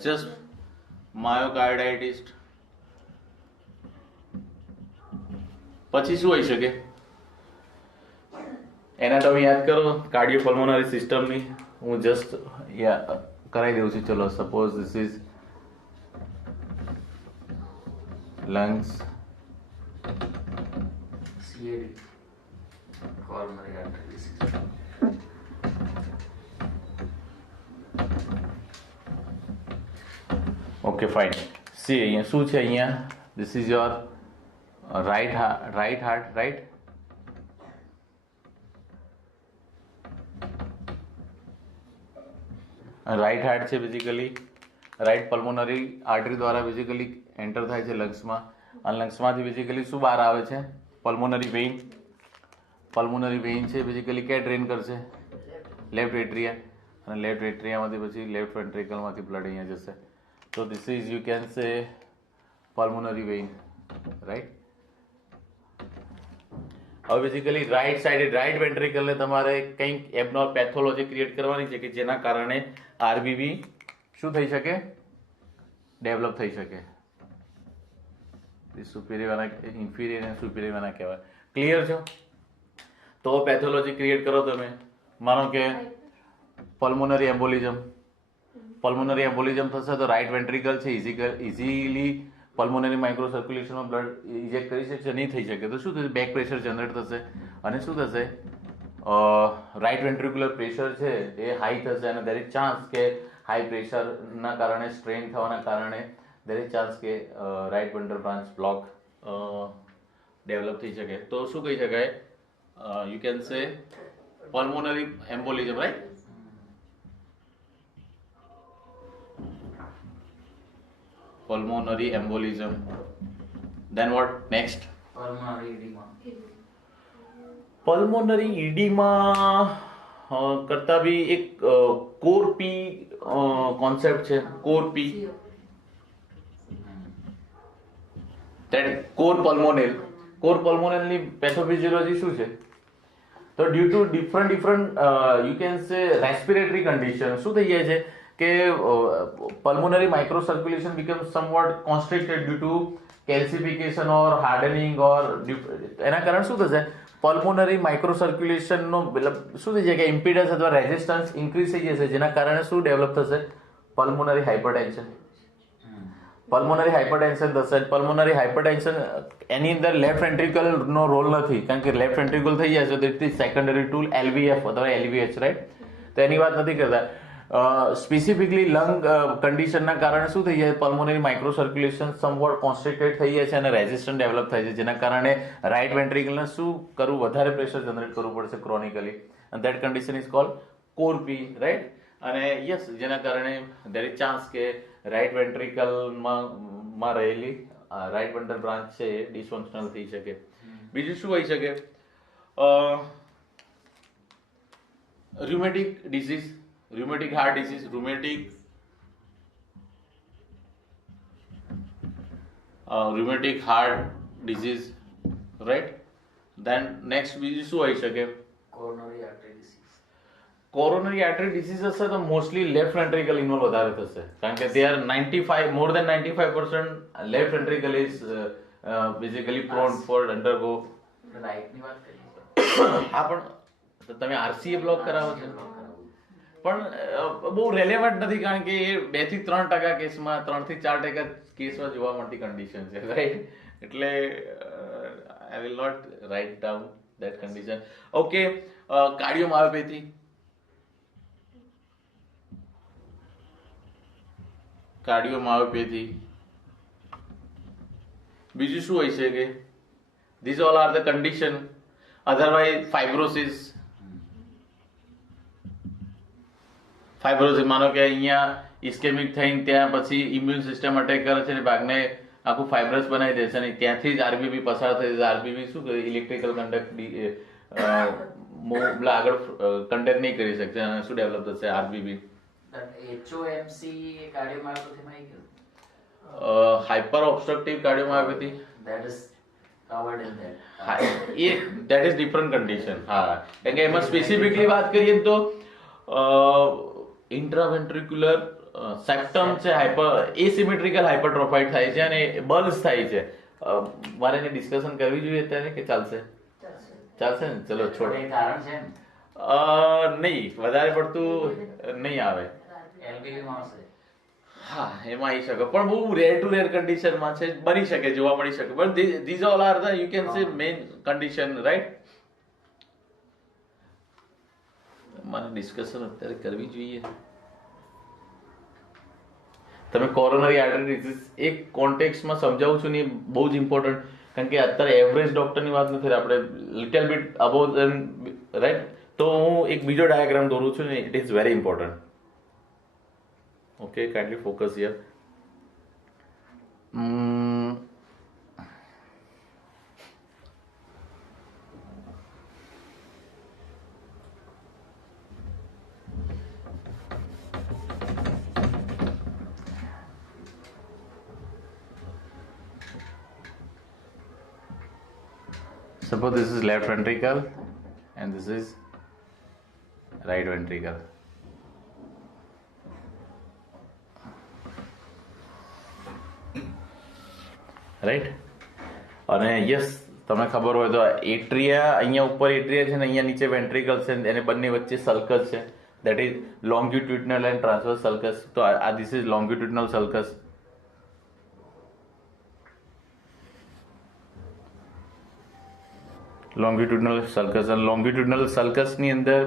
Just માયોકાર્ડાઇટિસ. પછી શું હોઈ શકે? એનાટોમી યાદ કરો કાર્ડિયોપલ્મોનરી સિસ્ટમની. હું જસ્ટ કરાવી દઉં છું. ચલો, suppose this is lungs, CAD, coronary artery disease. Okay fine. See અહીંયા શું છે? અહીંયા this is your right heart, right. Right heart છે બેઝિકલી રાઇટ પલ્મોનરી આર્ટરી દ્વારા બેઝિકલી એન્ટર થાય છે લંગ્સમાં, અને લંગ્સમાંથી બેઝિકલી શું બહાર આવે છે? Pulmonary vein. પલ્મોનરી વેઇન છે બેઝિકલી ક્યાં ડ્રેન કરશે? લેફ્ટ એટ્રિયા, અને લેફ્ટ એટ્રિયામાંથી પછી લેફ્ટ વેન્ટ્રિકલમાંથી બ્લડ અહીંયા જશે. તો this is you can say pulmonary vein, right. હવે બેઝિકલી રાઇટ સાઈડે રાઇટ વેન્ટ્રિકલને તમારે કંઈક એબનોર્મલ પેથોલોજી ક્રિએટ કરવાની છે કે જેના કારણે આરબીબી શું થઈ શકે? ડેવલપ થઈ શકે. સુપીરિયર ઇન્ફિરિયર અને સુપીરિયર વેના કહેવાય. ક્લિયર છે? તો પેથોલોજી ક્રિએટ કરો તમે. માનો કે પલ્મોનરી એમ્બોલિઝમ. પલ્મોનરી એમ્બોલિઝમ થશે તો રાઇટ વેન્ટ્રિકલ છે ઇઝીલી પલ્મોનરી માઇક્રો સર્ક્યુલેશનમાં બ્લડ ઇજેક્ટ કરી શકશે? નહીં થઈ શકે. તો શું થશે? બેક પ્રેશર જનરેટ થશે, અને શું થશે? રાઇટ વેન્ટ્રિક્યુલર પ્રેશર છે એ હાઈ થશે, અને દેર ઇઝ ચાન્સ કે હાઈ પ્રેશરના કારણે સ્ટ્રેન થવાના કારણે દેર ઇઝ ચાન્સ કે right bundle branch block develop થઈ શકે. તો શું કહી શકાય? You can say pulmonary embolism, right. pulmonary embolism. Then what next? pulmonary edema. Pulmonary oedema કરતા બી એક કોર પી કોન્સેપ્ટ છે, કોર પી, કોર પલ્મોનલની પેથોફિઝિયોલોજી શું છે? તો due to different you can say respiratory condition શું થઈ જાય છે કે pulmonary micro circulation become somewhat constricted due to calcification or hardening or એના કારણે શું થશે? પલ્મોનરી માઇક્રો સર્ક્યુલેશનનો મતલબ શું થઈ જાય કે ઇમ્પિડન્સ અથવા રેઝિસ્ટન્સ ઇન્ક્રીઝ થઈ જશે, જેના કારણે શું ડેવલપ થશે? Pulmonary hypertension. પલ્મોનરી હાઇપરટેન્શન થશે. પલ્મોનરી હાઇપરટેન્શન એની અંદર લેફ્ટ વેન્ટ્રિકલ નો રોલ નથી, કારણ કે લેફ્ટ વેન્ટ્રિકલ થઈ જશે તો ઇટ ઇઝ સેકન્ડરી ટુ એલવીએફ અથવા એલવીએચ, રાઈટ? તો એની વાત નથી કરતા. સ્પેસિફિકલી લંગ કન્ડિશનના કારણે શું થઈ જાય? પલ્મોનરી માઇક્રો સર્ક્યુલેશન સમવોટ કોન્સ્ટ્રિક્ટેડ થઈ જાય છે અને રેઝિસ્ટન્ટ ડેવલપ થાય છે, જેના કારણે રાઇટ વેન્ટ્રિકલને શું કરવું? વધારે પ્રેશર જનરેટ કરવું પડશે ક્રોનિકલી, અને that condition is called core P, right? અને યસ, જેના કારણે દેર ઇઝ ચાન્સ કે રાઇટ વેન્ટ્રિકલમાં રહેલી રાઇટ વેન્ટ્રલ બ્રાન્ચ છે એ ડિસફંક્શનલ થઈ શકે. બીજું શું હોઈ શકે? રુમેટિક disease, rheumatic heart disease, rheumatic heart disease, right? Then next બીજું શું હોઈ શકે? coronary artery disease. Coronary artery disease હશે તો મોસ્ટલી લેફ્ટ વેન્ટ્રિકલ ઇન્વોલ્વ વધારે થશે, કારણ કે they are 95 more than 95% left ventricle is basically prone for undergo. Right ની વાત કરીએ હા, પણ તમે આરસીએ બ્લોક કરાવો છો પણ બહુ રેલેવન્ટ નથી, કારણ કે એ 2 થી 3% કેસમાં, 3 થી 4% કેસમાં જોવા મળતી કન્ડિશન છે, રાઈટ? એટલે I will not write down that condition. Okay, cardiomyopathy. Cardiomyopathy બીજું શું હોઈ શકે? This all are the condition. Otherwise fibrosis. માનો કે અહીંયા ઇસ્કેમિક થઈને ત્યાં પછી ઇમ્યુન સિસ્ટમ અટેક કરે છે અને ભાગને આખું ફાઇબ્રસ બનાવી દે છે અને ત્યાંથી જ આરબીબી પસાર થઈ જશે. આરબીબી શું કરે? ઇલેક્ટ્રિકલ કન્ડક્ટ આગળ કન્ડક્ટ નહીં કરી શકશે અને શું ડેવલપ થશે? આરબીબી. HOMC કાર્ડિયોમાયોપેથીમાં આવી ગયું. Hyper obstructive cardiomyopathy, that is covered in that. એ ધેટ ઇઝ ડિફરન્ટ કન્ડિશન. હા, કારણ કે એમાં સ્પેસિફિકલી વાત કરીએ તો ઇન્ટ્રાવેન્ટ્રિક્યુલર સેપ્ટમ છે હાઇપર એસિમેટ્રિકલ હાઇપરટ્રોફાઇડ થાય છે અને બલ્સ થાય છે. મારે એને ડિસ્કશન કરવી જોઈએ અત્યારે કે ચાલશે? ચાલશે ને? ચલો છોડ. એ કારણ છે ને નહીં, વધારે પડતું નહીં આવે. LBV માં આવશે. હા, એમાં આવી શકે, પણ બહુ રેર ટુ રેર કન્ડિશનમાં છે, બની શકે, જોવા મળી શકે, પણ this all are the you can સે મેઇન કન્ડિશન, રાઈટ? મારે ડિસ્કશન અત્યારે કરવી જોઈએ. તમે કોરોનરી આર્ટરી ડિસીઝ એક કોન્ટેક્સમાં સમજાવું છું ને, એ બહુ જ ઇમ્પોર્ટન્ટ, કારણ કે અત્યારે એવરેજ ડોક્ટરની વાત નથી, આપણે લિટલ બીટ અબોવ ધેમ, રાઈટ? તો હું એક બીજો ડાયાગ્રામ દોરું છું ને, it is very important. Okay, kindly focus here. Suppose this is left ventricle and this is right ventricle. Right? અને યસ, તમને ખબર હોય તો એટ્રિયા, અહીંયા ઉપર એટ્રિયા છે ને અહીંયા નીચે વેન્ટ્રિકલ છે, એને બંને વચ્ચે સલ્કસ છે, that is લોંગિટ્યુડનલ and transverse sulcus. તો આ ધીસ ઇઝ લોંગિટ્યુડનલ સલ્કસ. લોંગિટ્યુડનલ સલ્કસ, અને લોંગિટ્યુડનલ સલ્કસની અંદર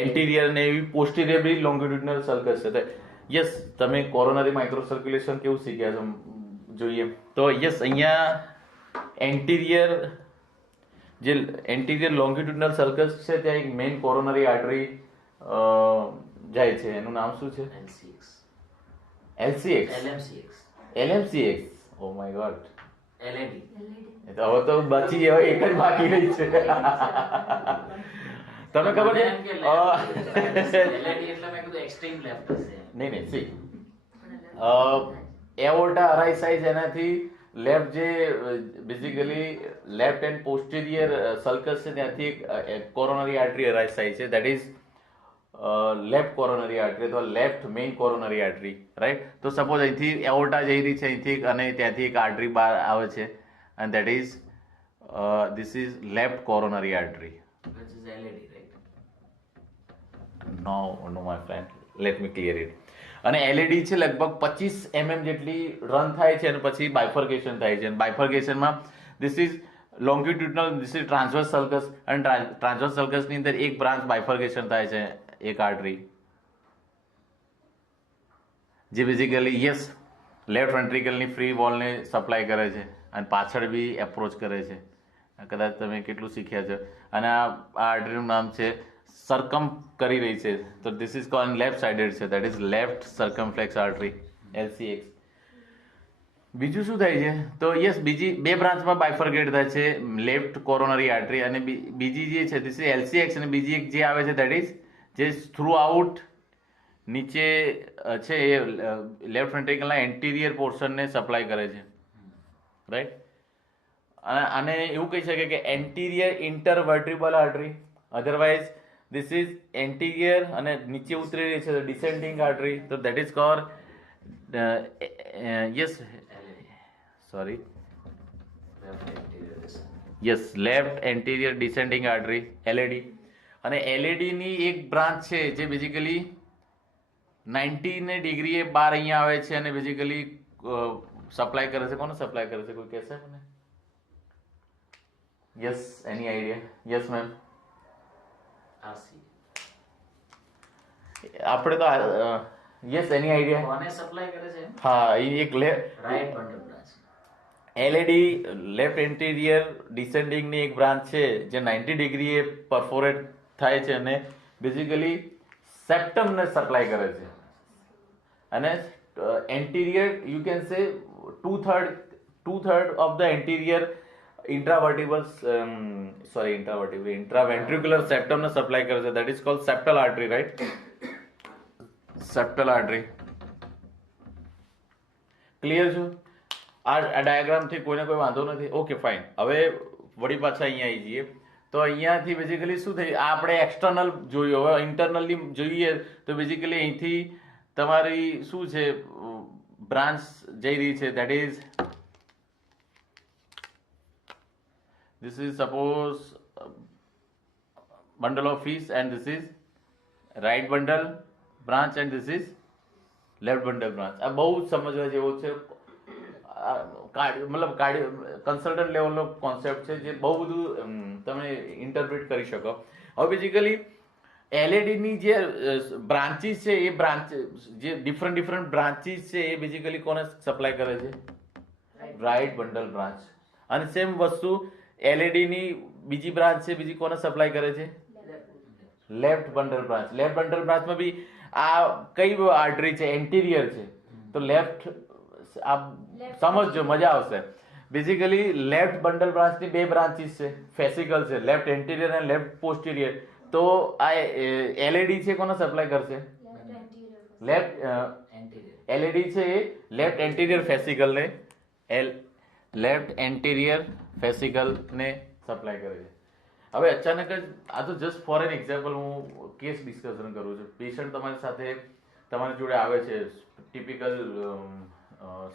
એન્ટિરિયર ને એવી પોસ્ટિરિયર બી લોંગિટ્યુડનલ સલ્કસ છે. યસ, તમે કોરોનરી માઇક્રો સર્ક્યુલેશન કેવું શીખ્યા છો જોઈએ તો યસ, અહીંયા એન્ટિરિયર લોંગિટ્યુડનલ સર્કસ છે, ત્યાં એક મેઇન કોરોનરી આર્ટરી જાય છે, એનું નામ શું છે? LCX. LCX. LMCX. LMCX, oh my God, LED. હવે તો બચી હવે એક જ બાકી રહી છે. તમને ખબર મને છે એમ કે LED એટલે મેં કીધું extreme left હશે. નહીં નહીં સી એઓર્ટા અરાઇઝ થાય છે એનાથી લેફ્ટ જે basically left and posterior sulcus છે ત્યાંથી એક કોરોનરી આર્ટરી અરાઇઝ થાય છે, that is left coronary artery અથવા left main coronary artery, right. તો સપોઝ અહીંથી એઓર્ટા જઈ રહી છે અહીંથી અને ત્યાંથી એક આર્ટરી બહાર આવે છે and that is this is left coronary artery. Which is LED, right? No my friend, let me clear it. અને LED છે લગભગ 25 mm જેટલી રન થાય છે અને પછી બાયફર્કેશન થાય છે, અને બાયફર્કેશનમાં this is longitudinal, this is transverse sulcus, અને transverse sulcus ની અંદર એક બ્રાન્ચ બાયફર્કેશન થાય છે, એક આર્ટરી જે બેઝિકલી યસ લેફ્ટ વેન્ટ્રિકલની ફ્રી વોલને સપ્લાય કરે છે અને પાછળ બી એપ્રોચ કરે છે. કદાચ તમે કેટલું શીખ્યા છો. અને આ આર્ટરીનું નામ છે સરકમ કરી રહી છે, તો this is called left sided છે, that is left circumflex artery, LCX. બીજું શું થાય છે તો યસ બીજી બે બ્રાન્ચમાં બાયફર્કેટ થાય છે લેફ્ટ કોરોનરી આર્ટરી, અને બીજી જે છે ધીસ ઇઝ LCX, અને બીજી એક જે આવે છે દેટ ઇઝ જે થ્રુ આઉટ નીચે છે એ લેફ્ટ વેન્ટ્રિકલના એન્ટિરિયર પોર્શનને સપ્લાય કરે છે, રાઈટ. અને એવું કહી શકે કે anterior interventricular artery, otherwise this is anterior અને નીચે ઉતરી રહી છે ડિસેન્ડિંગ આર્ટરી, તો that is called yes sorry yes left anterior descending artery, LED. અને LED ની એક બ્રાન્ચ છે જે બેઝિકલી 90 ડિગ્રીએ બાર અહીંયા આવે છે અને બેઝિકલી સપ્લાય કરે છે. કોને સપ્લાય કરે છે કોઈ કહેશે મને? યસ, એની આઈડિયા? Yes ma'am. RC. આપણે તો યસ એની આઈડિયા? કોને સપ્લાય કરે છે? હા, એ એક right bundle branch. LED left anterior descending ની એક બ્રાન્ચ છે જે 90 ડિગ્રીએ પરફોરેટ થાય છે અને બેઝિકલી સેપ્ટમને સપ્લાય કરે છે. અને anterior you can say two third of the anterior intraventricular septum ને સપ્લાય કરે છે, that is called septal artery, right? septal artery. Clear છો? આ ડાયાગ્રામ થી કોઈને કોઈ વાંધો નથી? Okay fine. હવે વળી પાછા અહીંયા આવી જઈએ તો અહીંયાથી બેઝિકલી શું થઈ, આ આપણે એક્સટર્નલ જોયું, હવે ઇન્ટરનલી જોઈએ તો બેઝિકલી અહીંથી તમારી શું છે બ્રાન્ચ જઈ રહી છે, that is this is suppose bundle of fish and this is right bundle branch and this is left bundle branch. આ બહુ સમજવા જેવો છે, મતલબ કન્સલ્ટન્ટ લેવલનો કોન્સેપ્ટ છે જે બહુ બધું તમે ઇન્ટરપ્રિટ કરી શકો. હવે બેઝિકલી LED ની જે બ્રાન્ચીસ છે એ બ્રાન્ચ જે ડિફરન્ટ બ્રાન્ચીસ છે એ બેઝિકલી કોને સપ્લાય કરે છે? Right bundle branch. અને સેમ વસ્તુ LED ની બીજી બ્રાન્ચ છે, બીજી કોને સપ્લાય કરે છે? Left bundle branch. Left bundle બ્રાન્ચમાં બી આ કઈ આર્ટરી છે? એન્ટિરિયર છે, તો લેફ્ટ આ સમજજો, મજા આવશે. બેઝિકલી લેફ્ટ બંડલ બ્રાન્ચની બે બ્રાન્ચીસ છે, ફેસિકલ છે, લેફ્ટ એન્ટિરિયર અને લેફ્ટ પોસ્ટિરિયર. તો આ LED છે કોને સપ્લાય કરશે? લેફ્ટ LED છે એ લેફ્ટ એન્ટિરિયર ફેસિકલ ને લેફ્ટ એન્ટિરિયર ફેસિકલ ને સપ્લાય કરે છે. હવે અચાનક જ આ તો જસ્ટ ફોર એન એક્ઝામ્પલ હું કેસ ડિસ્કશન કરું છું. પેશન્ટ તમારી સાથે તમારી જોડે આવે છે ટિપિકલ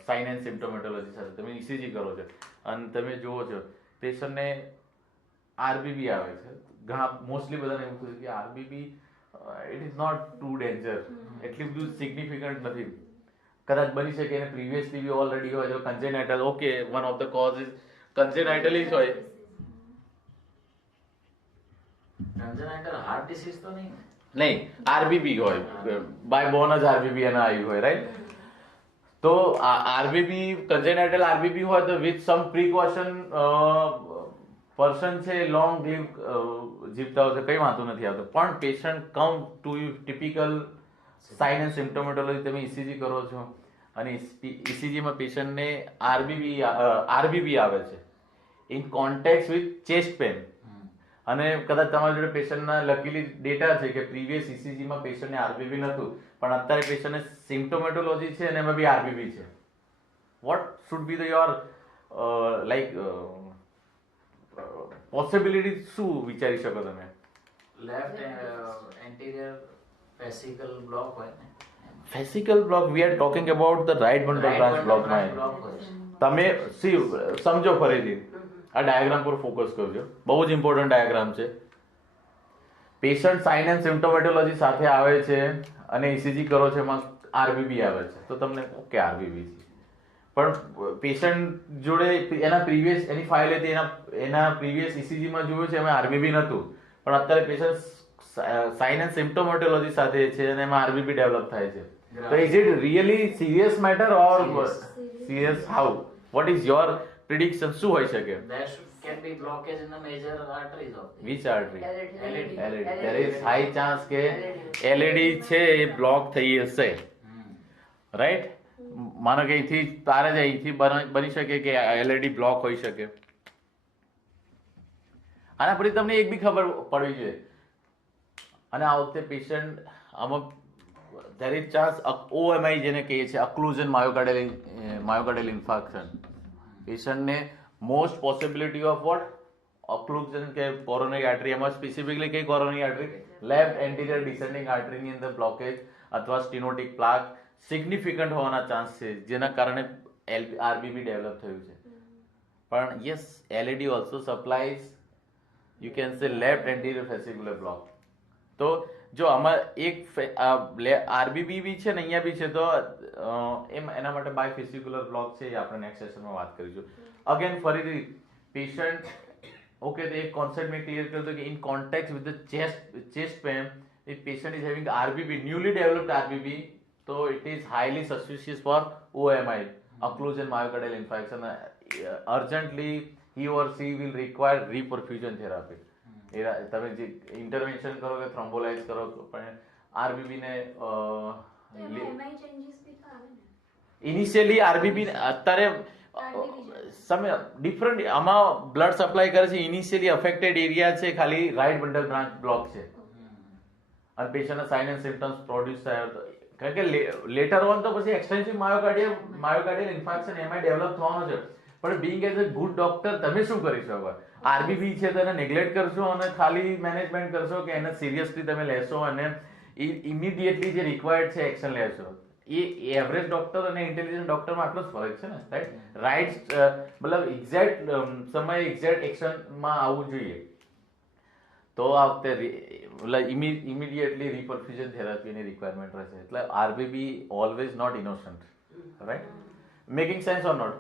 સાઇન એન્ડ સિમ્પ્ટોમેટોલોજી સાથે, તમે ECG કરો છો અને તમે જુઓ છો પેશન્ટને RBB આવે છે. ઘણા મોસ્ટલી બધાને એવું થયું કે RBB it is not too danger, એટલી બધું સિગ્નિફિકન્ટ નથી. કદાચ બની શકે એને પ્રીવિયસલી બી ઓલરેડી હોય, congenital, okay, one of the cause is congenital જ હોય. કન્જેનાઇટલ હાર્ટ ડિસીઝ તો નહીં? નહીં, RBB હોય, બાય બોર્ન જ RBB એને આવ્યું હોય, રાઈટ. તો RBB કન્જેનાઇટલ RBB હોય તો વિથ સમ પ્રિકોશન પર્સન છે લોંગ લીવ જીવતા હોય છે, કંઈ વાંધો નથી આવતો. પણ patient come to you typical sign and symptomatology, તમે ECG કરો છો અને ઇસીજીમાં પેશન્ટને આરબીબી આવે છે in contact with chest pain, અને કદાચ તમારી જોડે પેશન્ટના લકીલી ડેટા છે કે પ્રીવિયસ ઇસીજીમાં પેશન્ટને આરબીબી નહોતું, પણ અત્યારે પેશન્ટને સિમ્પ્ટોમેટોલોજી છે અને એમાં બી આરબીબી છે. What should be the your like possibility, શું વિચારી શકો તમે? લેફ્ટ એન્ટિરિયર વેસિકલ બ્લોક હોય ને, fascicle block, we are talking about the right bundle branch block. તમે સમજો ફરીથી, આ ડાયાગ્રામ પર ફોકસ કરજો, બહુ જ ઇમ્પોર્ટન્ટ ડાયાગ્રામ છે. પેશન્ટ સાઇન એન્ડ સિમ્પ્ટોમેટોલોજી સાથે આવે છે અને ઇસીજી કરો છો, એમાં આરબીબી આવે છે, તો તમને ઓકે આરબીબી છે, પણ પેશન્ટ જોડે એના પ્રીવિયસ એની ફાઇલ હતી, એના પ્રીવિયસ ઇસીજીમાં જોયું છે એમાં આરબીબી નહોતું, પણ અત્યારે પેશન્ટ સાઇન એન્ડ સિમ્પ્ટોમેટોલોજી સાથે છે અને એમાં આરબીબી ડેવલપ થાય છે. તો is it really serious matter or serious? How, what is your prediction? શું હોઈ શકે? there can be blockage in the major arteries of the Which artery? LED. There is high chance કે LED છે એ block થઈ હશે, right? માનો કે અહીંથી તારે જ અહીંથી બની શકે કે LED બ્લોક હોઈ શકે. આના પછી તમને એક બી ખબર પડવી જોઈએ, અને આ વખતે પેશન્ટ આમાં there is chance OMI જેને કહીએ છીએ, ઓક્લુઝન માયોકાર્ડિયલ ઇન્ફાર્ક્શન. પેશન્ટને most possibility of what? Occlusion કે કોરોનરી આર્ટરી, એમાં સ્પેસિફિકલી કઈ coronary artery? Left anterior descending આર્ટરીની અંદર બ્લોકેજ અથવા સ્ટીનોટિક પ્લાક સિગ્નિફિકન્ટ હોવાના ચાન્સ છે, જેના કારણે આરબીબી ડેવલપ થયું છે. પણ yes, LED also supplies you can say left anterior fascicular block. તો જો આમાં એક આરબીબી બી છે ને અહીંયા બી છે, તો એના માટે બાય ફેસિક્યુલર બ્લોક છે, એ આપણે નેક્સ્ટ સેશનમાં વાત કરીશું. અગેન ફરીથી પેશન્ટ ઓકે, તો એક કોન્સેપ્ટ મેં ક્લિયર કર્યો હતો કે in contact with the chest pain, if patient is having RBB, newly developed RBB, તો it is highly suspicious for OMI, occlusion myocardial infarction. Urgently he or she will require reperfusion therapy. તમે જે intervention કરો કે થ્રોમ્બોલાઇઝ કરો, પણ આરબીબી ને initially આરબીબી અત્યારે સમય ડિફરન્ટ આમાં બ્લડ સપ્લાય કરે છે. ઇનિશિયલી અફેક્ટેડ એરિયા છે ખાલી રાઇટ બંડલ બ્રાન્ચ બ્લોક છે, અને પેશન્ટના સાઇન એન્ડ સિમ્પટમ્સ પ્રોડ્યુસ થાય, કારણ કે લેટર ઓન તો પછી એક્સટેન્સિવ માયોકાર્ડિયલ ઇન્ફાર્ક્શન એમાં ડેવલપ થવાનો છે. પણ Bing as a good doctor તમે શું કરી શકો? આરબીબી છે તો એને નેગ્લેક્ટ કરશો અને ખાલી મેનેજમેન્ટ કરશો, કે એને સિરિયસલી તમે લેશો અને ઇમિડિયેટલી જે રિક્વાયર્ડ છે એક્શન લેશો? એ એવરેજ ડોક્ટર અને ઇન્ટેલિજન્ટ ડોક્ટરમાં આટલો જ ફરક છે ને, રાઈટ? મતલબ એક્ઝેક્ટ સમયે એક્ઝેક્ટ એક્શનમાં આવવું જોઈએ. તો આ વખતે ઇમિડિયેટલી રિપરફ્યુઝન થેરાપીની રિક્વાયરમેન્ટ રહેશે. એટલે RBB always not innocent, right? Making sense or not?